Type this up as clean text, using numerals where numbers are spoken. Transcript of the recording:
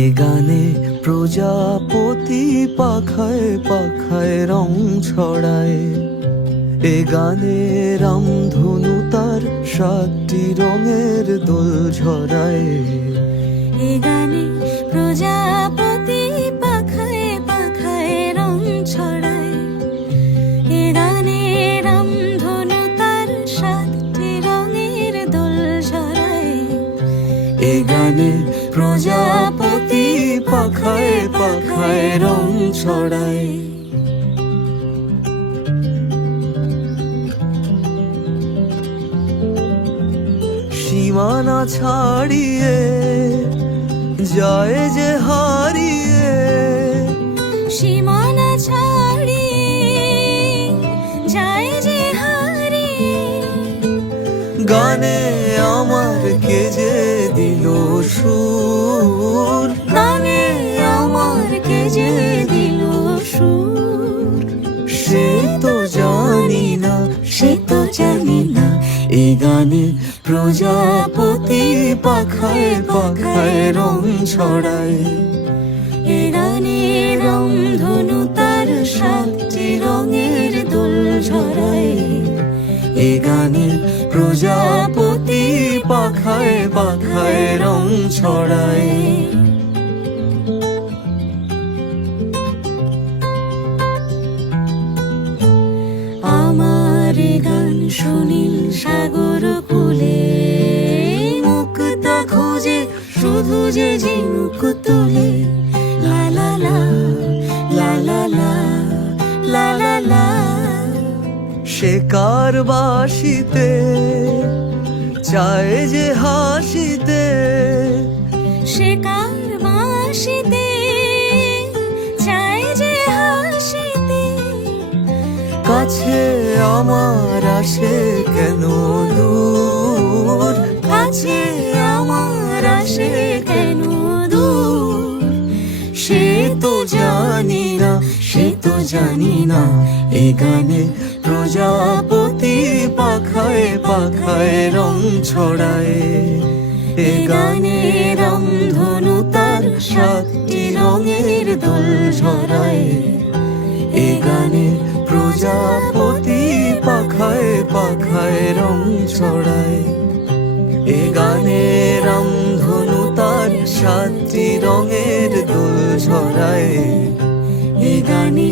এ গানে প্রজাপতি পাখায় পাখায় রং ছড়ায়। এ গানে রামধনু তার 7টি রঙের দোল ঝরায়। এ গানে প্রজাপতি পাখায় পাখায় রং ছড়ায়। এ গানে রামধনু তার 7টি রঙের দোল ঝরায়। এ গানে প্রজাপতি পাখায় পাখায় রং ছড়ায়। সীমানা ছাড়িয়ে যায় যে হারিয়ে, সীমানা ছাড়িয়ে যায় যে হারিয়ে। গানে আমার কে যে দিল সুর, গানে আমার কে যে দিল সুর। সে তো জানি না, সে তো জানি না। এ গানে প্রজাপতি পাখায় পাখায় রং ছড়ায়। এ গানে রামধনু তার 7টি রঙের দোল ঝরায়। এ গানে প্রজাপতি পাখায় পাখায় রং ছড়ায়। আমার গান সুনীল সাগর কূলে, মুক্তা খোঁজে শুধু যে ঝিনুক তুলে। লা লা লা লা লা লা লা লা লা। সে কার বাসিতে চায় যে হাসিতে, সে কার বাঁশিতে চায় যে হাসিতে। কাছে আমার আসে কেন দূর, কাছে আমার আসে কেন দূর। সে তো জানি না, সে তো জানি না। এ গানে প্রজাপতি পাখায় পাখায় রং ছড়ায়। এ গানে রামধনু তার 7টি রঙের দোল ঝরায়। এ গানে প্রজাপতি পাখায় পাখায় রং ছড়ায়। এ গানে রামধনু তার 7টি রঙের দোল ঝরায়। এ গানে